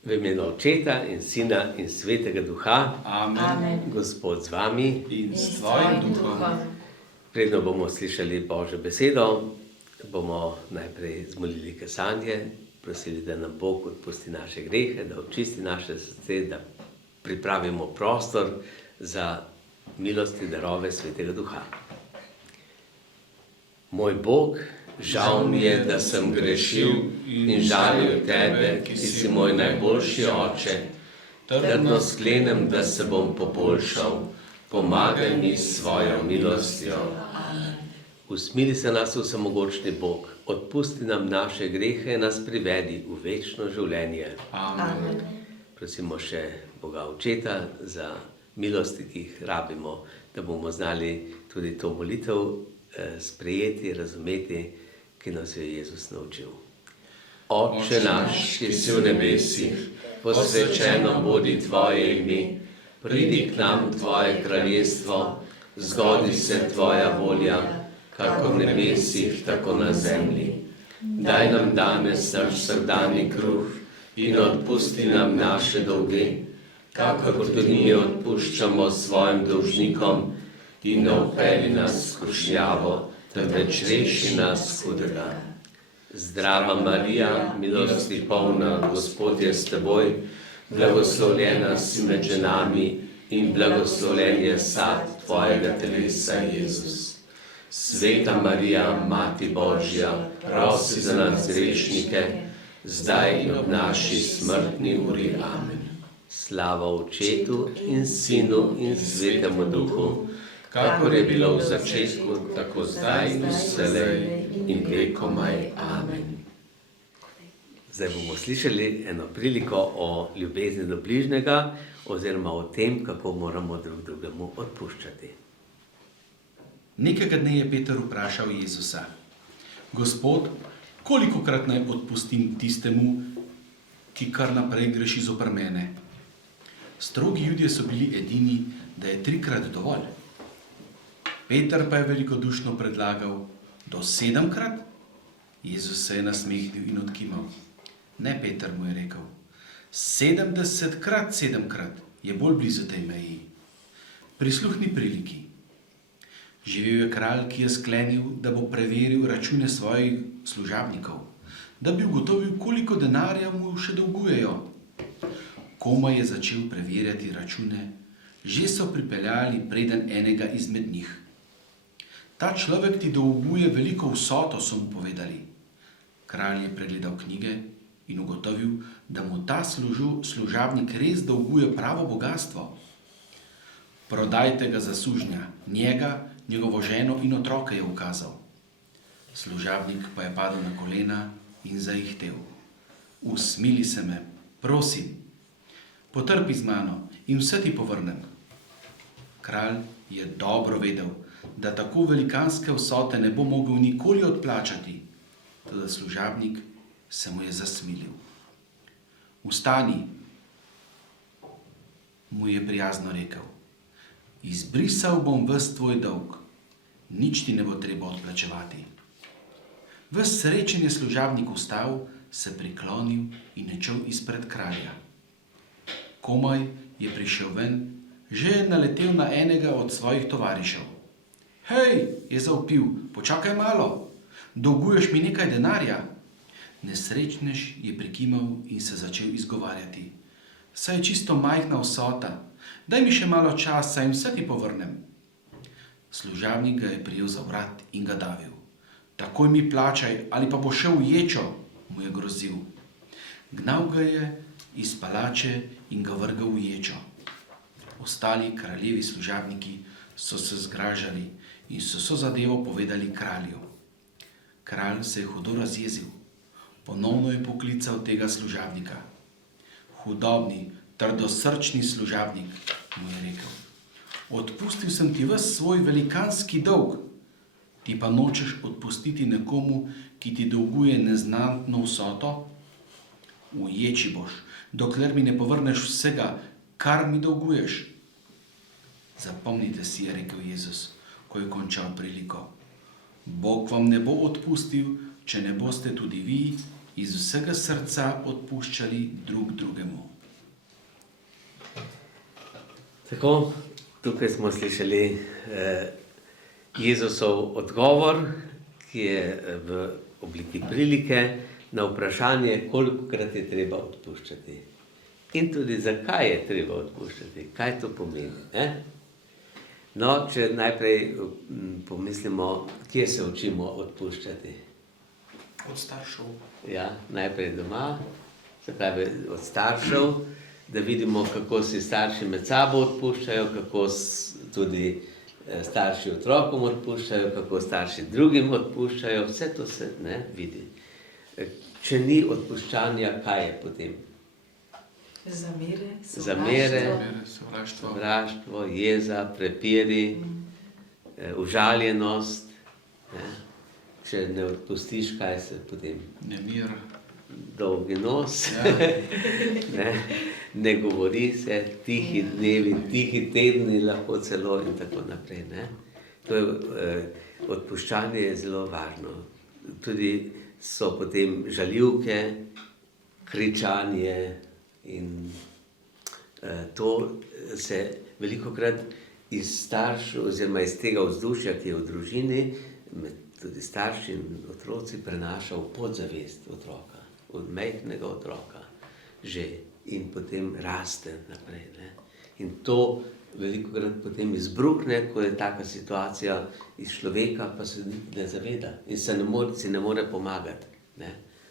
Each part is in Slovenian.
V imenu Očeta in Sina in Svetega Duha. Amen. Gospod z vami. In s tvojim duhom. Predno bomo slišali Božjo besedo, bomo najprej zmolili kesanje, prosili, da nam Bog odpusti naše grehe, da očisti naše srce, da pripravimo prostor za milost in darove Svetega Duha. Moj Bog, žal mi je, da sem grešil in žalil tebe, ki si moj najboljši oče. Trdno sklenem, da se bom poboljšal. Pomagaj mi s svojo milostjo. Usmili se nas, vsemogočni Bog, odpusti nam naše grehe in nas privedi v večno življenje. Amen. Prosimo še Boga Očeta za milosti, ki jih rabimo, da bomo znali tudi to molitev sprejeti, razumeti, ki nas je Jezus naučil. Oče naš, ki si v nebesih, posvečeno bodi tvoje ime, pridi k nam tvoje kraljestvo, zgodi se tvoja volja, kako v nebesih, tako na zemlji. Daj nam danes naš vsakdanji kruh in odpusti nam naše dolge, kakor tudi mi odpuščamo svojim dolžnikom, in ne vpelji nas v skušnjavo, temveč reši nas hudega. Zdrava Marija, milosti polna, Gospod je s teboj, blagoslovljena si med ženami in blagoslovljen je sad tvojega telesa, Jezus. Sveta Marija, Mati Božja, prosi za nas grešnike, zdaj in ob naši smrtni uri. Amen. Slava Očetu in Sinu in Svetemu Duhu, kakor je bilo v začetku, tako zdaj in vselej in vekomaj. Amen. Zdaj bomo slišali eno priliko o ljubezni do bližnjega oziroma o tem, kako moramo drug drugemu odpuščati. Nekega dne je Peter vprašal Jezusa: Gospod, kolikokrat naj odpustim tistemu, ki kar naprej greši zoper mene? Strogi Judje so bili edini, da je 3-krat dovolj. Peter pa je velikodušno predlagal: do 7-krat? Jezus se je nasmehnil in odkimal. Ne, Peter, mu je rekel, 70-krat 7-krat je bolj blizu tej meji. Prisluhni priliki. Živel je kralj, ki je sklenil, da bo preveril račune svojih služabnikov, da bi ugotovil, koliko denarja mu še dolgujejo. Komaj je začel preverjati račune, že so pripeljali preden enega izmed njih. Ta človek ti dolguje veliko vsoto, so mu povedali. Kralj je pregledal knjige in ugotovil, da mu ta služabnik res dolguje pravo bogastvo. Prodajte ga za sužnja, njega, njegovo ženo in otroke, je ukazal. Služabnik pa je padel na kolena in zaihtel: Usmili se me, prosim, potrpi z mano in vse ti povrnem. Kralj je dobro vedel, da tako velikanske vsote ne bo mogel nikoli odplačati, toda služabnik se mu je zasmilil. Vstani, mu je prijazno rekel, izbrisal bom ves tvoj dolg, nič ti ne bo treba odplačevati. Ves srečen je služabnik vstal, se priklonil in je šel izpred kralja. Komaj je prišel ven, že je naletel na enega od svojih tovarišev. Hej, je zavpil, počakaj malo, dolguješ mi nekaj denarja. Nesrečnež je prikimal in se začel izgovarjati. Saj je čisto majhna vsota, daj mi še malo časa in vse ti povrnem. Služabnik ga je prijel za vrat in ga davil. Takoj mi plačaj, ali pa bo šel v ječo, mu je grozil. Gnal ga je iz palače in ga vrgal v ječo. Ostali kraljevi služabniki so se zgražali in so zadevo povedali kralju. Kralj se je hudo razjezil. Ponovno je poklical tega služabnika. Hudobni, trdosrčni služabnik, mu je rekel, odpustil sem ti ves svoj velikanski dolg, ti pa nočeš odpustiti nekomu, ki ti dolguje neznatno vsoto? V ječi boš, dokler mi ne povrneš vsega, kar mi dolguješ. Zapomnite si, je rekel Jezus, ko je končal priliko. Bog vam ne bo odpustil, če ne boste tudi vi iz vsega srca odpuščali drug drugemu. Tako, tukaj smo slišali Jezusov odgovor, ki je v obliki prilike na vprašanje, kolikokrat je treba odpuščati. In tudi zakaj je treba odpuščati, kaj to pomeni. No, če najprej pomislimo, kje se učimo odpuščati. Od staršev. Ja, najprej doma, se pravi od staršev, da vidimo, kako si starši med sabo odpuščajo, kako tudi starši otrokom odpuščajo, kako starši drugim odpuščajo, vse to se vidi. Če ni odpuščanja, kaj je potem? Zamere, Zamere, Sovraštvo. sovraštvo, jeza, prepiri, užaljenost. Če ne odpustiš, kaj se potem? Nemir. Dolgi nos, Ja. ne govori se, tihi dnevi, tihi tedni lahko celo in tako naprej. To je, odpuščanje je zelo važno. Tudi so potem žaljivke, kričanje in to se velikokrat iz staršev oziroma iz tega vzdušja, ki je v družini, med tudi starši in otroci prenaša v podzavest otroka, od majhnega otroka že in potem raste naprej. In to velikokrat potem izbruhne, ko je taka situacija iz človeka, pa se ne zaveda in si ne more pomagati.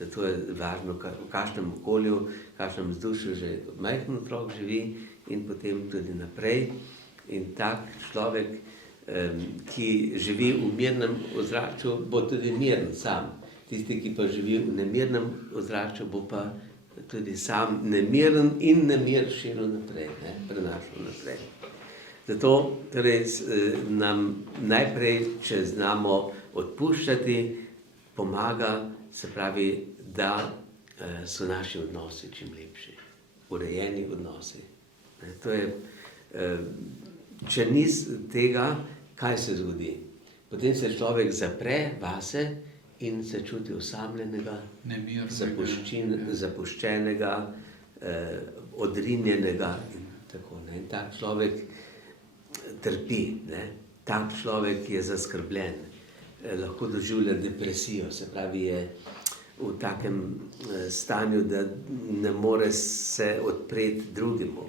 Zato je važno, v kakšnem okolju, v kakšnem vzdušju že majhen otrok živi in potem tudi naprej. In tak človek, ki živi v mirnem ozračju, bo tudi miren sam. Tisti, ki pa živi v nemirnem ozračju, bo pa tudi sam nemiren in nemir širil naprej, prenašal naprej. Zato torej, nam najprej, če znamo odpuščati, pomaga, se pravi, da so naši odnosi čim lepši, urejeni odnosi. To je, če ni tega, kaj se zgodi? Potem se človek zapre vase in se čuti osamljenega, zapuščenega, odrinjenega in tako. In tak človek trpi, tak človek je zaskrbljen, lahko doživlja depresijo, se pravi, je v takem stanju, da ne more se odpreti drugemu.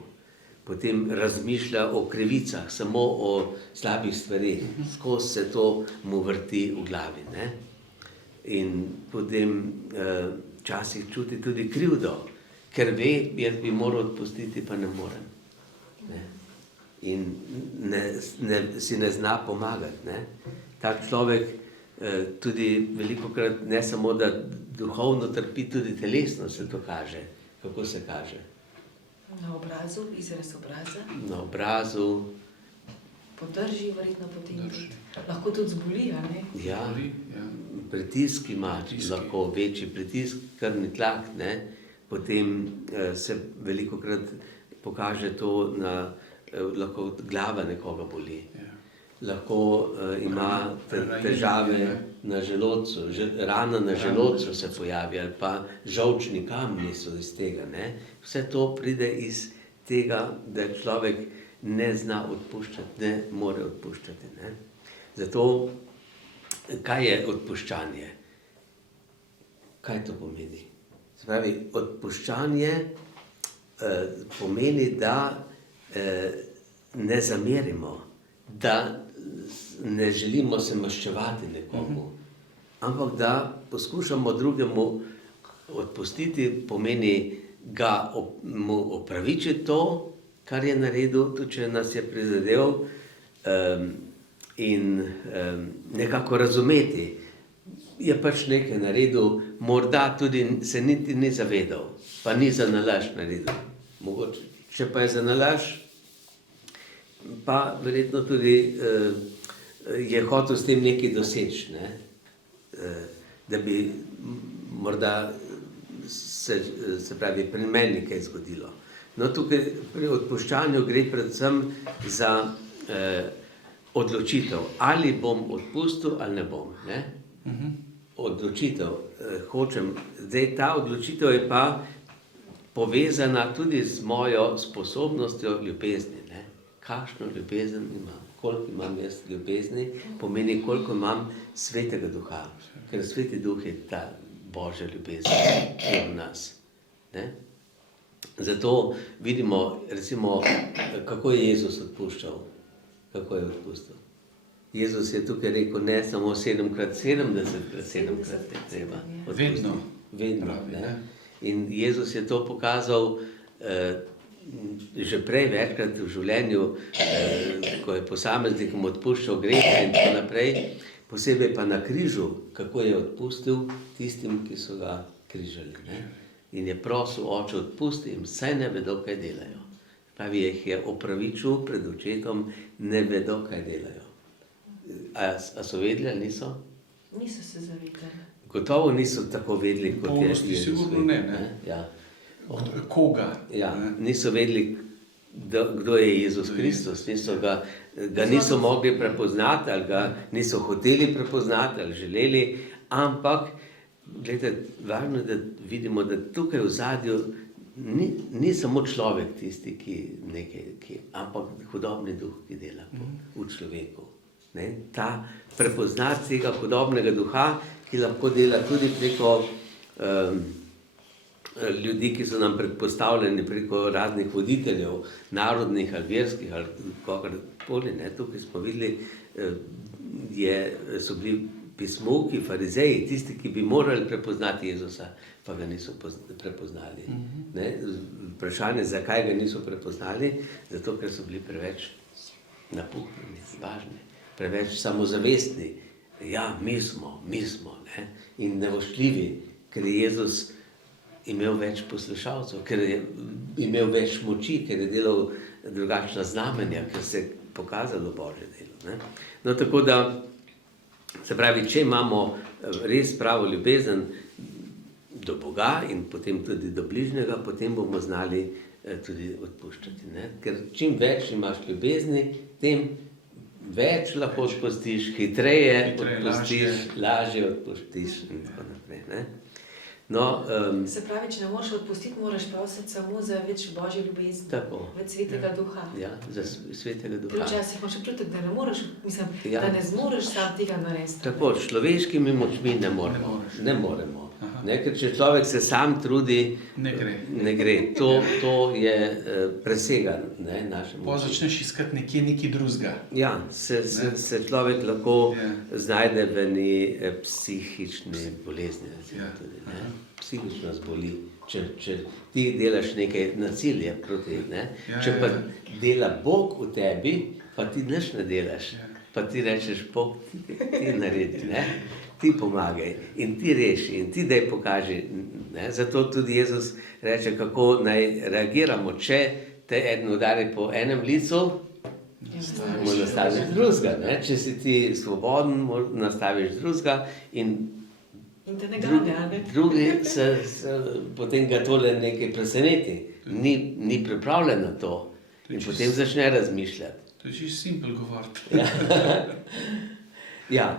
Potem razmišlja o krivicah, samo o slabih stvareh, skozi se to mu vrti v glavi. In potem včasih čuti tudi krivdo, ker ve, jaz bi moral odpustiti, pa ne morem. In si ne zna pomagati. Tak človek tudi velikokrat ne samo, da duhovno trpi, tudi telesno se to kaže. Kako se kaže? Na obrazu, izraz obraza. Na obrazu. Podrži verjetno potem. Lahko tudi zboli, a ne? Ja, pritisk ima, lahko večji pritisk, krvni tlak, potem se velikokrat pokaže to na, lahko glava nekoga boli. Lahko ima težave na želodcu, rana na želodcu se pojavi, ali pa žolčni kamni so iz tega. Vse to pride iz tega, da človek ne zna odpuščati, ne more odpuščati. Zato, kaj je odpuščanje? Kaj to pomeni? Se pravi, odpuščanje pomeni, da ne zamerimo, da ne želimo se maščevati nekomu, ampak da poskušamo drugemu odpustiti, pomeni ga mu opravičiti to, kar je naredil, tudi če nas je prizadel, in nekako razumeti. Je pač nekaj naredil, morda tudi se niti ni zavedal, pa ni za nalašč naredil. Mogoče, če pa je za nalašč, pa verjetno tudi je hotel s tem nekaj doseči, da bi morda se pravi pri meni nekaj zgodilo. No, tukaj pri odpuščanju gre predvsem za odločitev, ali bom odpustil ali ne bom. Odločitev. hočem. Zdaj, ta odločitev je pa povezana tudi z mojo sposobnostjo ljubezni. Ne? Kakšno ljubezen imam, koliko imam jaz ljubezni, pomeni, koliko imam Svetega Duha. Ker Sveti Duh je ta Božja ljubezen, ki je v nas. Ne? Zato vidimo, recimo, kako je Jezus odpuščal. Kako je odpustil. Jezus je tukaj rekel, ne samo 7x 70x 7x je treba odpustiti. Vedno. Ne? In Jezus je to pokazal že prej večkrat v življenju, ko je posameznikom odpuščal grehe in tako naprej, posebej pa na križu, kako je odpustil tistim, ki so ga križali. Ne? In je prosil, Oče, odpusti jim, saj ne vedo, kaj delajo. Pravi, jih je opravičil pred očetom, ne vedo, kaj delajo. A so vedeli ali niso? Niso se zavedali. Gotovo niso tako vedeli, kot je Polnosti Jezus sigurno vedel, ne. Ja. Koga? Ja, niso vedeli, kdo je Jezus Kristus. Ga niso mogli prepoznati, ali ga niso hoteli prepoznati, ali želeli, ampak gledajte, važno je, da vidimo, da tukaj v zadju ni samo človek tisti, ampak hudobni duh, ki dela v človeku. Ne? Ta prepoznati tega hudobnega duha, ki lahko dela tudi preko ljudi, ki so nam predpostavljeni, preko raznih voditeljev, narodnih ali verskih ali kogarkoli. Tukaj smo videli, so bili pismovki, farizeji, tisti, ki bi morali prepoznati Jezusa, pa ga niso prepoznali. Ne? Vprašanje, zakaj ga niso prepoznali? Zato, ker so bili preveč napuhnjeni, važni, preveč samozavestni. Ja, mi smo, ne? In nevoščljivi, ker je Jezus imel več poslušalcev, ker je imel več moči, ker je delal drugačna znamenja, ker se je pokazalo Božje delo. Ne? No, tako da, se pravi, če imamo res pravo ljubezen do Boga in potem tudi do bližnjega, potem bomo znali tudi odpuščati. Ne? Ker čim več imaš ljubezni, tem več lahko odpustiš, hitreje odpustiš, lažje odpustiš in tako naprej. Ne? No, Se pravi, če ne moreš odpustiti, moraš prositi samo za več Božje ljubezni, tako. več Svetega Duha. Ja, za Svetega Ker Duha. včasih imaš občutek, da ne moreš, Ja. da ne zmoreš sam tega narediti. Tako, s človeškimi močmi ne moremo. Ne moremo. Ne, ker če človek se sam trudi, ne gre. To je presega naše Pa moči. začneš iskati nekje nekaj drugega. Ja, se človek lahko znajde v eni psihični bolezni. Tudi, ne. Psihično zboli. Če ti delaš nekaj nasilja proti, ne. Če pa dela Bog v tebi, pa ti nič ne delaš. Pa ti rečeš, Bog, ti naredi, ne. Ti pomagaj in ti reši in ti daj pokaži. Ne? Zato tudi Jezus reče, kako naj reagiramo. Če te eden udari po enem licu, mu nastaviš drugega. Ne? Če si ti svoboden, mu nastaviš drugega in te ne gane, a ne? drugi potem ga tole nekaj preseneti. Ni pripravljen na to in potem začne razmišljati. To je čisto simpel govoriti. Ja.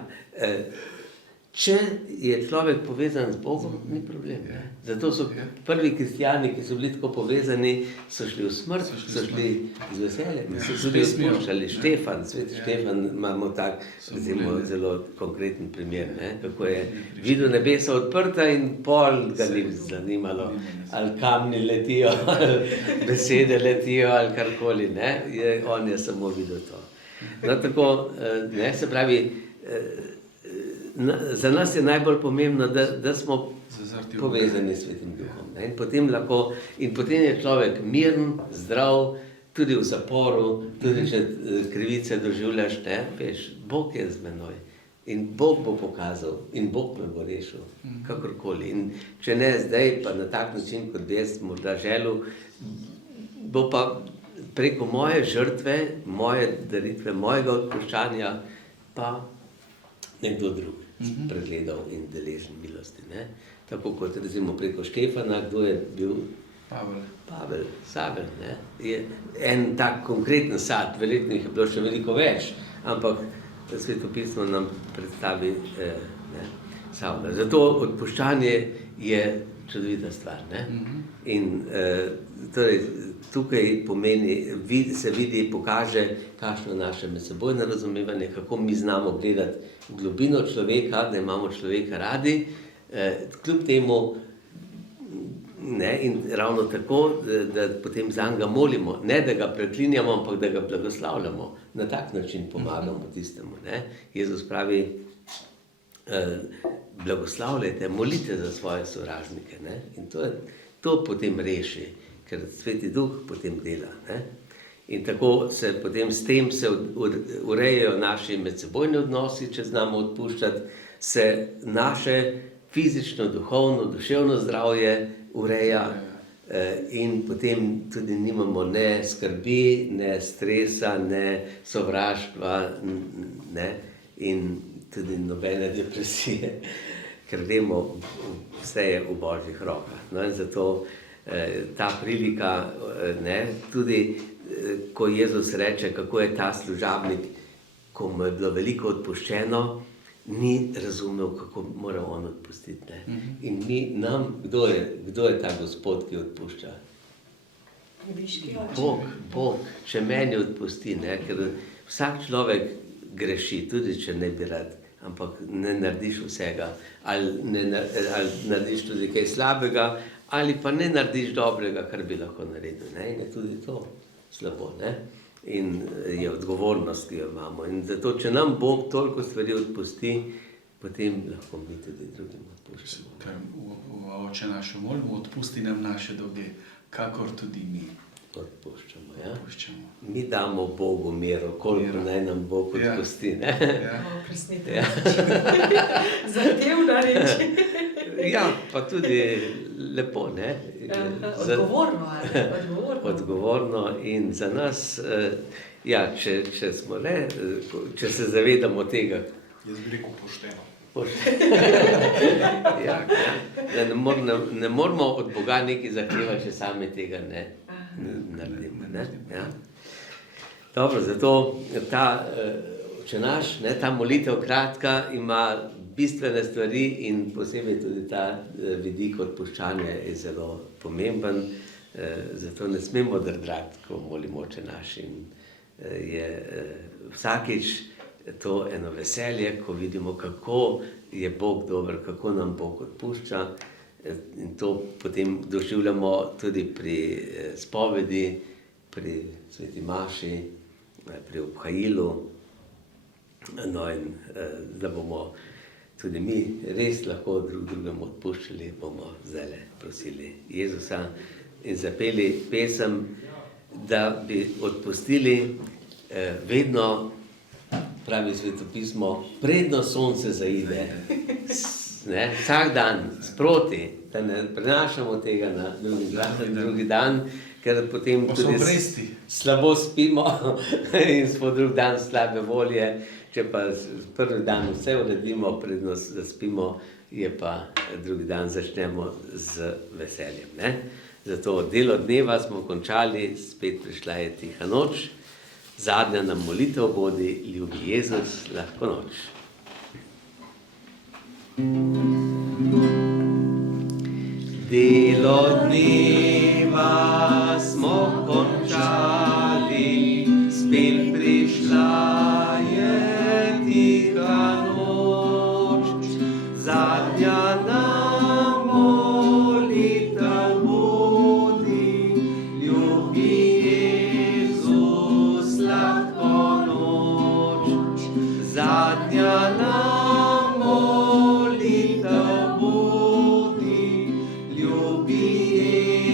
Če je človek povezan z Bogom, ni problem. Ne? Zato so prvi kristijani, ki so bili tako povezani, so šli v smrt, so šli z veseljem, so tudi odpuščali. Štefan, sveti Štefan, imamo tak, recimo, zelo konkreten primer, ne? Kako je videl nebesa odprta in pol ga ni zanimalo, ali kamni letijo, ali besede letijo, ali karkoli. Ne? On je samo videl to. No, tako, ne, se pravi, za nas je najbolj pomembno, da smo povezani s Svetim Duhom. Ne? In potem je človek miren, zdrav, tudi v zaporu, tudi če krivice doživljaš, ne? Veš, Bog je z menoj in Bog bo pokazal in Bog me bo rešil, kakorkoli. In če ne zdaj, pa na tak način, kot bi jaz morda želel, bo pa preko moje žrtve, moje daritve, mojega odpuščanja, pa nekdo drug pregledal in deležen milosti. Ne? Tako kot recimo preko Štefana, kdo je bil? Pavel, Savel. Ne? Je en tak konkreten sad, verjetno jih je bilo še veliko več, ampak Sveto pismo nam predstavi Savla. Zato odpuščanje je čudovita stvar. Ne? In torej, tukaj pomeni, se vidi, pokaže, kakšno je naše medsebojno razumevanje, kako mi znamo gledati v globino človeka, da imamo človeka radi, kljub temu, ne, in ravno tako, da potem zanj ga molimo, ne da ga preklinjamo, ampak da ga blagoslavljamo. Na tak način pomagamo tistemu. Ne. Jezus pravi, blagoslavljajte, molite za svoje sovražnike. Ne. In to potem reši, ker Sveti Duh potem dela. Ne. In tako se potem s tem se urejajo naši medsebojni odnosi, če znamo odpuščati, se naše fizično, duhovno, duševno zdravje ureja in potem tudi nimamo ne skrbi, ne stresa, ne sovraštva, ne, in tudi nobene depresije, ker vemo, vse je v Božjih rokah. No, in zato ta prilika, ne, tudi ko Jezus reče, kako je ta služabnik, ko mu je bilo veliko odpuščeno, ni razumel, kako mora on odpustiti. Ne. In kdo je ta Gospod, ki odpušča? Bog, če meni odpusti, ne, ker vsak človek greši, tudi če ne bi rad, ampak ne narediš vsega, ali narediš tudi kaj slabega, ali pa ne narediš dobrega, kar bi lahko naredil. Ne. In je tudi to slabo. Ne. In je odgovornost, ki jo imamo. In zato, če nam Bog toliko stvari odpusti, potem lahko mi tudi drugim odpuščamo. V Oče naš molimo, odpusti nam naše dolge, kakor tudi mi odpuščamo. Ja? odpuščamo. Mi damo Bogu mero, koliko naj nam Bog odpusti. Ne? Ja. Zahtevna reč. Ja, pa tudi lepo, ne? Odgovorno, ali? Odgovorno in za nas, ja, če se zavedamo tega. Jaz bi rekel pošteno. Ja, da ne moramo od Boga nekaj zahtevati, če sami tega ne naredimo. Ne? Ja. Dobro, zato ta Oče naš, ne, ta molitev kratka ima bistvene stvari in posebej tudi ta vidik odpuščanja je zelo pomemben. Zato ne smemo drdrati, ko molimo Oče naš. In je vsakič to eno veselje, ko vidimo, kako je Bog dober, kako nam Bog odpušča. In to potem doživljamo tudi pri spovedi, pri sveti maši, pri obhajilu. No in da bomo tudi mi res lahko drugemu odpuščali, bomo zdaj prosili Jezusa in zapeli pesem, da bi odpustili vedno, pravi Svetopismo, predno sonce zaide. Ne, vsak dan sproti, da ne prenašamo tega na drugi dan, ker potem tudi slabo spimo in smo drug dan slabe volje. Če pa prvi dan vse uredimo, predno zaspimo, je pa drugi dan začnemo z veseljem. Ne? Zato delo dneva smo končali, spet prišla je tiha noč. Zadnja nam molitev bodi, ljubi Jezus, lahko noč. Delo dneva smo končali, spet prišla je tiha noč. Zadnja nam molitev bodi, ljubi Jezus, lahko noč. Zadnja nam molitev bodi, ljubi Jezus.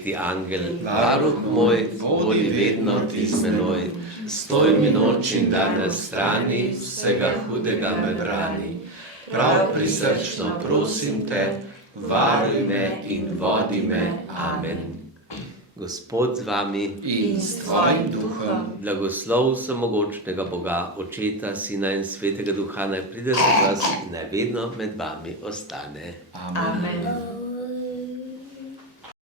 Sveti angel, varuh moj, bodi vedno ti z menoj, stoj mi noč in dan na strani, vsega hudega me brani. Prav prisrčno prosim te, varuj me in vodi me. Amen. Gospod z vami In s tvojim duhom. Blagoslov vsemogočnega Boga, Očeta, Sina in Svetega Duha, naj pride do vas in naj vedno med vami ostane. Amen. Amen.